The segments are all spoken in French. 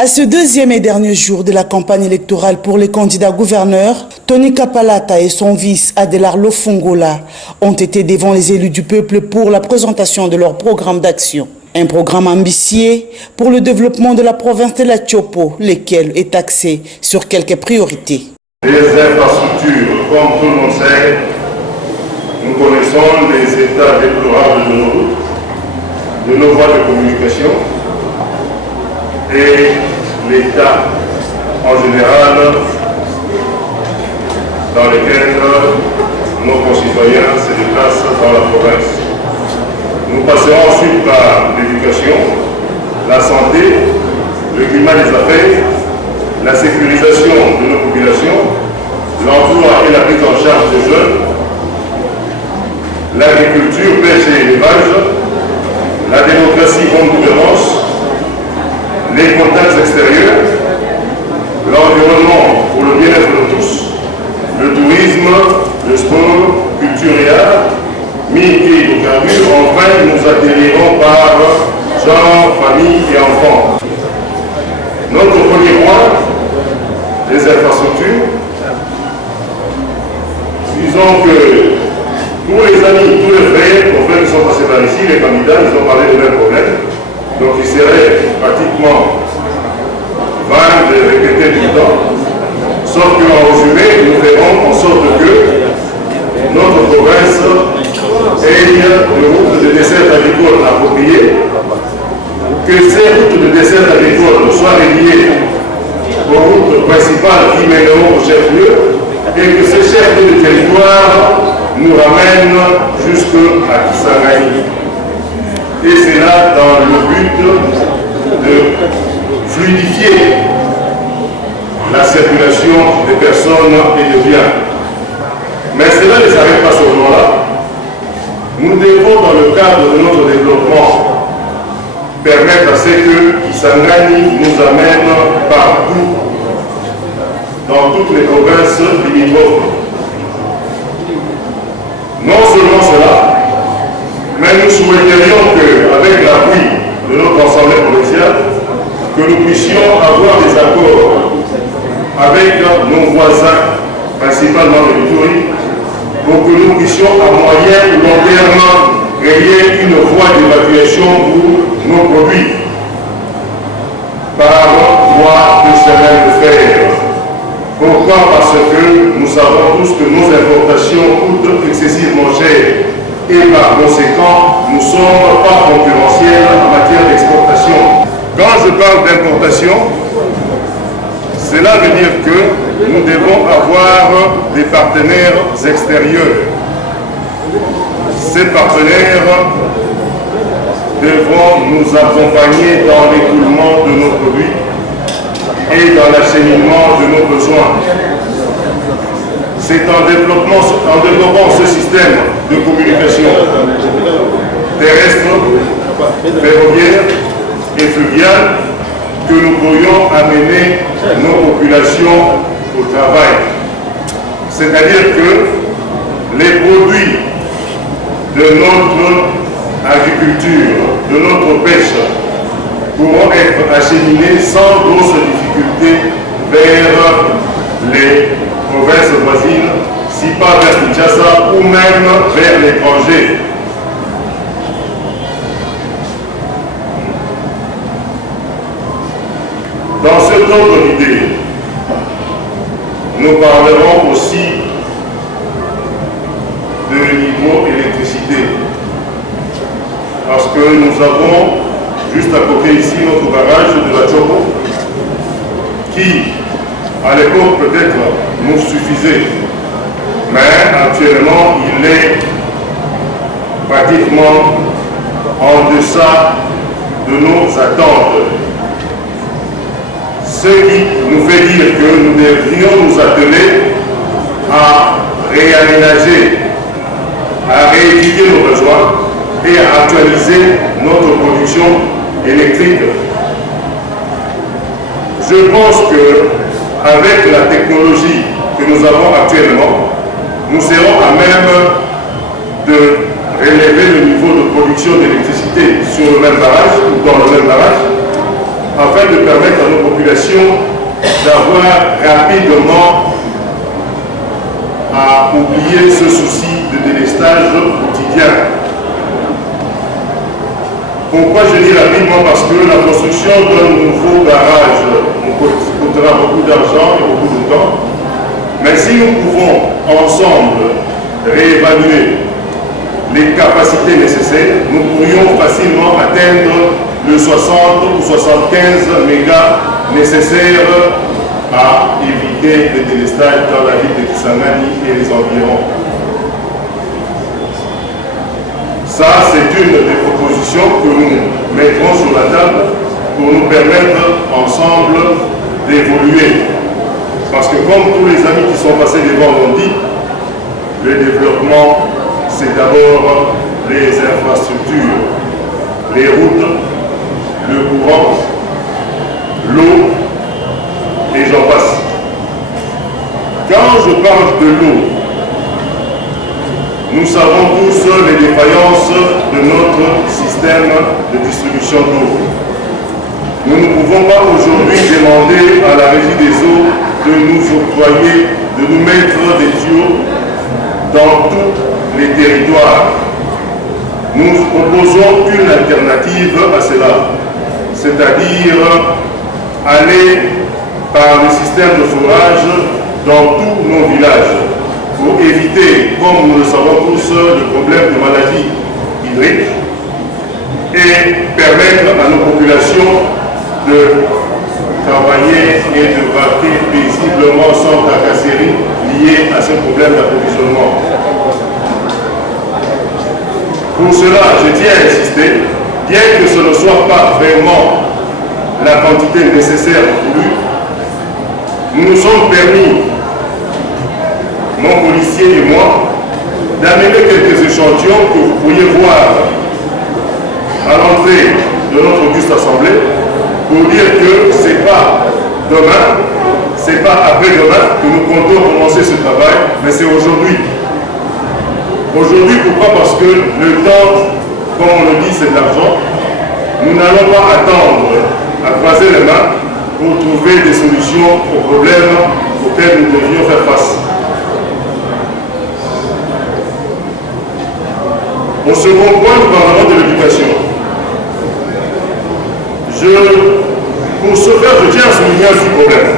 À ce deuxième et dernier jour de la campagne électorale pour les candidats gouverneurs, Tony Kapalata et son vice Adelar Lofungola ont été devant les élus du peuple pour la présentation de leur programme d'action. Un programme ambitieux pour le développement de la province de la Tchopo, lequel est axé sur quelques priorités. Les infrastructures, comme tout le monde sait, nous connaissons les états déplorables de nos routes, de nos voies de communication et l'état en général dans lequel nos concitoyens se déplacent dans la province. Nous passerons ensuite par l'éducation, la santé, le climat des affaires, la sécurisation de nos populations, l'emploi et la prise en charge des jeunes, l'agriculture, pêche et élevage, la démocratie, bonne gouvernance, les contacts extérieurs, l'environnement pour le bien-être de tous, le tourisme, le sport, culture et art, mines et hydrocarbures. Enfin, nous atterrirons par genre, famille et enfants. Notre premier point, les infrastructures. Disons que tous les amis, tous les frères, confrères qui sont passés par ici, les candidats, ils ont parlé de mêmes problèmes. Donc il serait pratiquement vain de répéter tout le temps. Sauf qu'en résumé, nous verrons en sorte que notre province ait une route de dessert agricole appropriée, que ces routes de dessert agricole soient reliées aux routes principales qui mèneront au chef-lieu et que ces chefs-lieux de territoire nous ramènent jusqu'à Kisangani. Et c'est là dans le but de fluidifier la circulation des personnes et des biens. Mais cela ne s'arrête pas seulement là. Nous devons, dans le cadre de notre développement, permettre à ce que Kisangani nous amène partout, dans toutes les provinces limitrophes. Non seulement cela, mais nous souhaiterions qu'avec l'appui de notre Assemblée provinciale, que nous puissions avoir des accords avec nos voisins, principalement de l'Ituri, pour que nous puissions à moyen ou long terme créer une voie d'évacuation pour nos produits par voie de chemin de fer. Pourquoi? Parce que nous savons tous que nos importations coûtent excessivement cher et par conséquent, nous ne sommes pas concurrentiels en matière d'exportation. Quand je parle d'importation, cela veut dire que nous devons avoir des partenaires extérieurs. Ces partenaires devront nous accompagner dans l'écoulement de nos produits et dans l'acheminement de nos besoins. C'est en développant ce système de communication terrestre, ferroviaire et fluviale que nous pourrions amener nos populations au travail. C'est-à-dire que les produits de notre agriculture, de notre pêche, pourront être acheminés sans grosse difficulté vers les provinces voisines, si pas vers Kinshasa ou même vers l'étranger. Dans ce ordre d'idée, nous parlerons aussi de l'hydroélectricité. Parce que nous avons juste à côté ici notre barrage de la Tchopo qui, à l'époque peut-être, nous suffisait. Mais actuellement, il est pratiquement en deçà de nos attentes. Ce qui nous fait dire que nous devrions nous atteler à réaménager, à réétudier nos besoins et à actualiser notre production électrique. Je pense qu'avec la technologie que nous avons actuellement, nous serons à même de relever le niveau de production d'électricité sur le même barrage ou dans le même barrage afin de permettre à nos population d'avoir rapidement à oublier ce souci de délestage quotidien. Pourquoi je dis rapidement? Parce que la construction d'un nouveau barrage coûtera beaucoup d'argent et beaucoup de temps. Mais si nous pouvons ensemble réévaluer les capacités nécessaires, nous pourrions facilement atteindre le 60 ou 75 mégas nécessaires à éviter le délestage dans la ville de Kisangani et les environs. Ça, c'est une des propositions que nous mettrons sur la table pour nous permettre ensemble d'évoluer. Parce que comme tous les amis qui sont passés devant l'ont dit, le développement, c'est d'abord les infrastructures, les routes, le courant, l'eau, et j'en passe. Quand je parle de l'eau, nous savons tous les défaillances de notre système de distribution d'eau. Nous ne pouvons pas aujourd'hui demander à la Régie des eaux de nous octroyer, de nous mettre des tuyaux dans tous les territoires. Nous proposons une alternative à cela, c'est-à-dire aller par le système de forage dans tous nos villages pour éviter, comme nous le savons tous, le problème de maladies hydriques et permettre à nos populations de travailler et de vaquer paisiblement sans tracasserie liée à ce problème d'approvisionnement. Pour cela, je tiens à insister, bien que ce ne soit pas vraiment la quantité nécessaire voulue, nous nous sommes permis, mon policier et moi, d'amener quelques échantillons que vous pourriez voir à l'entrée de notre auguste assemblée pour dire que ce n'est pas demain, ce n'est pas après-demain que nous comptons commencer ce travail, mais c'est aujourd'hui. Aujourd'hui, pourquoi? Parce que le temps, comme on le dit, c'est de l'argent. Nous n'allons pas attendre à croiser les mains pour trouver des solutions aux problèmes auxquels nous devions faire face. Au second point, nous parlerons de l'éducation. Pour ce faire, je tiens à souligner un petit problème.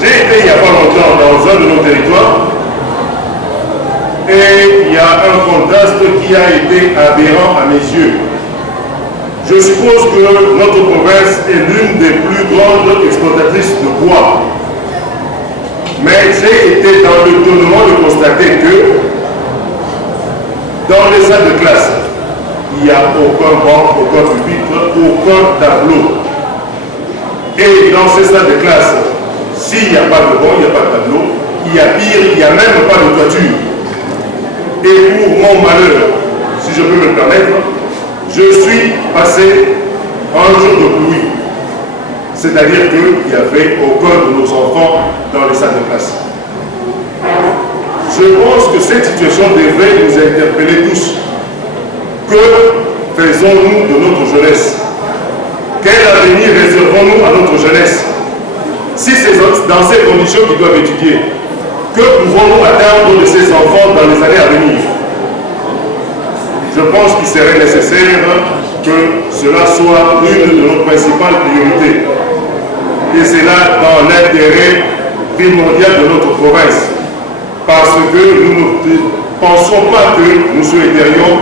J'ai été il n'y a pas longtemps dans un de nos territoires et il y a un contraste qui a été aberrant à mes yeux. Je suppose que notre province est l'une des plus grandes exploitatrices de bois. Mais j'ai été dans l'étonnement de constater que dans les salles de classe, il n'y a aucun banc, aucun pupitre, aucun tableau. Et dans ces salles de classe, s'il n'y a pas de banc, il n'y a pas de tableau, il y a pire, il n'y a même pas de toiture. Et pour mon malheur, si je peux me le permettre, je suis passé un jour de pluie. C'est-à-dire qu'il n'y avait aucun de nos enfants dans les salles de classe. Je pense que cette situation devrait nous interpeller tous. Que faisons-nous de notre jeunesse? Quel avenir réservons-nous à notre jeunesse? Si c'est dans ces conditions qu'ils doivent étudier, que pouvons-nous attendre de ces enfants dans les années à venir? Je pense qu'il serait nécessaire que cela soit une de nos principales priorités. Et c'est là dans l'intérêt primordial de notre province. Parce que nous ne pensons pas que nous souhaiterions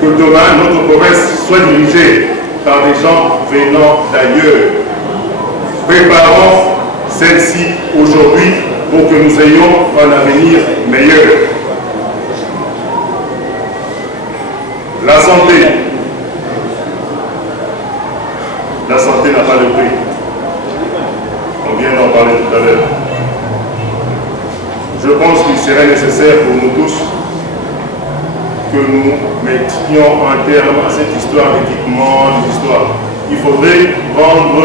que demain notre province soit dirigée par des gens venant d'ailleurs. Préparons celle-ci aujourd'hui pour que nous ayons un avenir meilleur. La santé. La santé n'a pas de prix. On vient d'en parler tout à l'heure. Je pense qu'il serait nécessaire pour nous tous que nous mettions un terme à cette histoire d'équipement, des histoires. Il faudrait prendre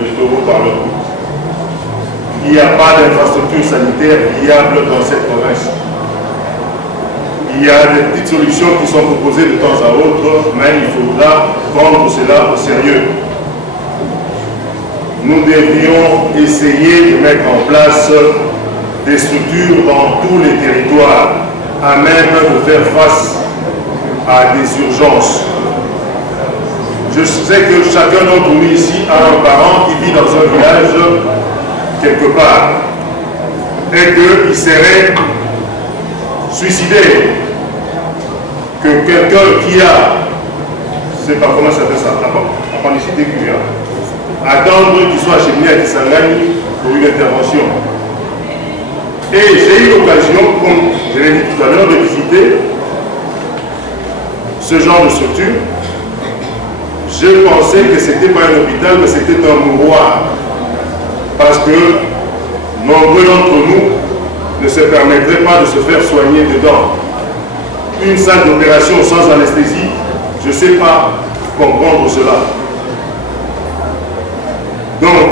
le taureau par le cou. Il n'y a pas d'infrastructure sanitaire viable dans cette province. Il y a des petites solutions qui sont proposées de temps à autre, mais il faudra prendre cela au sérieux. nous devions essayer de mettre en place des structures dans tous les territoires à même de faire face à des urgences. Je sais que chacun d'entre nous ici a un parent qui vit dans un village quelque part et qu'il serait suicidé, que quelqu'un qui a, je ne sais pas comment ça fait ça, appendicite aiguë, attendre qu'il soit acheminé à Kisangani pour une intervention. Et j'ai eu l'occasion, comme je l'ai dit tout à l'heure, de visiter ce genre de structure. Je pensais que ce n'était pas un hôpital, mais c'était un mouroir. Parce que nombreux d'entre nous ne se permettraient pas de se faire soigner dedans. Une salle d'opération sans anesthésie, je ne sais pas comprendre cela. Donc,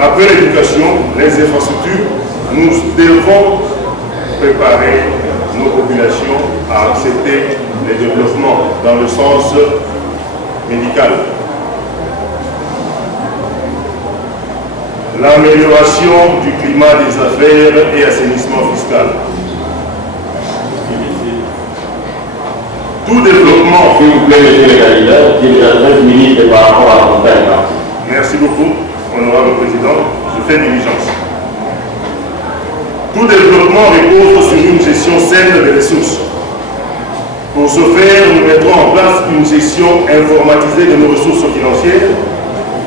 après l'éducation, les infrastructures, nous devons préparer nos populations à accepter les développements dans le sens médical. L'amélioration du climat des affaires et assainissement fiscal. Tout développement... S'il vous plaît, monsieur le candidat, qui est à 13 minutes par rapport à la montagne. Merci beaucoup, honorable président. Je fais diligence. Tout développement repose sur une gestion saine des ressources. Pour ce faire, nous mettrons en place une gestion informatisée de nos ressources financières.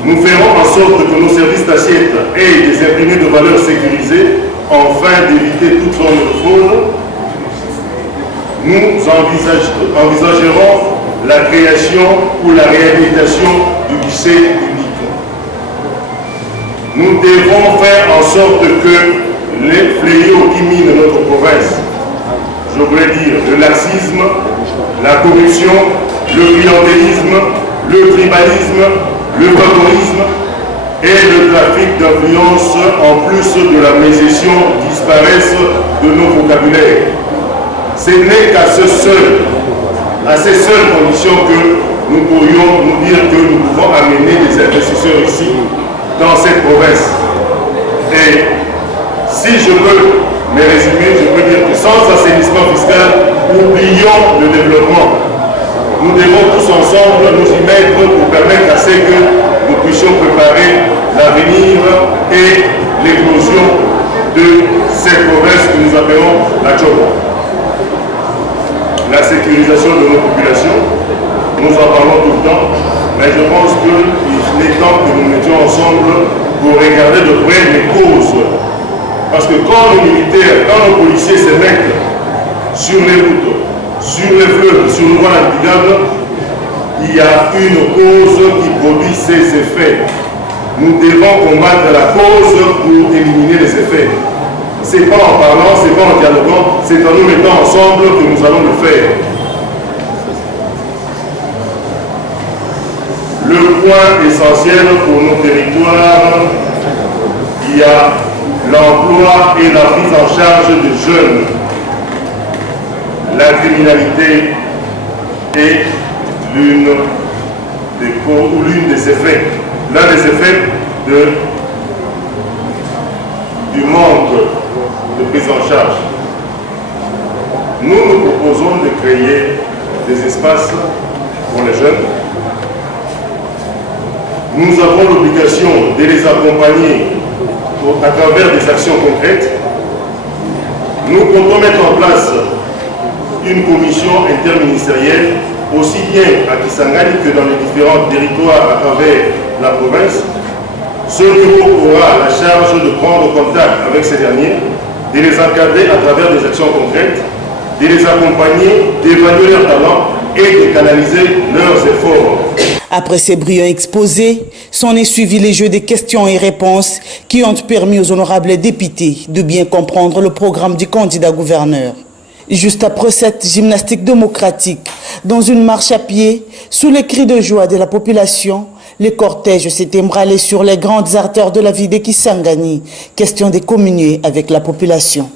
Nous ferons en sorte que nos services d'assiette aient des imprimés de valeur sécurisés afin d'éviter toute forme de fraude. Nous envisagerons la création ou la réhabilitation du guichet unique. Nous devons faire en sorte que les fléaux qui minent notre province, je voulais dire le laxisme, la corruption, le clientélisme, le tribalisme, le vaporisme et le trafic d'influence, en plus de la mégestion, disparaissent de nos vocabulaires. Ce n'est qu'à ces seules conditions que nous pourrions nous dire que nous pouvons amener des investisseurs ici, dans cette province. Et si je peux me résumer, je peux dire que sans assainissement fiscal, oublions le développement. Nous devons tous ensemble nous y mettre pour permettre à ce que nous puissions préparer l'avenir et l'éclosion de cette province que nous appelons la Tchobo. La sécurisation de nos populations, nous en parlons tout le temps, mais je pense qu'il est temps que nous mettions ensemble pour regarder de près les causes. Parce que quand nos militaires, quand nos policiers se mettent sur les routes, sur les fleuves, sur les voies navigables, il y a une cause qui produit ces effets. Nous devons combattre la cause pour éliminer les effets. Ce n'est pas en parlant, ce n'est pas en dialoguant, c'est en nous mettant ensemble que nous allons le faire. Le point essentiel pour nos territoires, il y a l'emploi et la prise en charge des jeunes. La criminalité est l'un des effets du manque de prise en charge. Nous proposons de créer des espaces pour les jeunes. Nous avons l'obligation de les accompagner à travers des actions concrètes. Nous comptons mettre en place une commission interministérielle, aussi bien à Kisangani que dans les différents territoires à travers la province. Ce bureau aura la charge de prendre contact avec ces derniers, de les encadrer à travers des actions concrètes, de les accompagner, d'évaluer leurs talents et de canaliser leurs efforts. Après ces brillants exposés, s'en est suivi les jeux des questions et réponses qui ont permis aux honorables députés de bien comprendre le programme du candidat gouverneur. Juste après cette gymnastique démocratique, dans une marche à pied, sous les cris de joie de la population, le cortège s'est emballé sur les grandes artères de la ville de Kisangani, question de communier avec la population.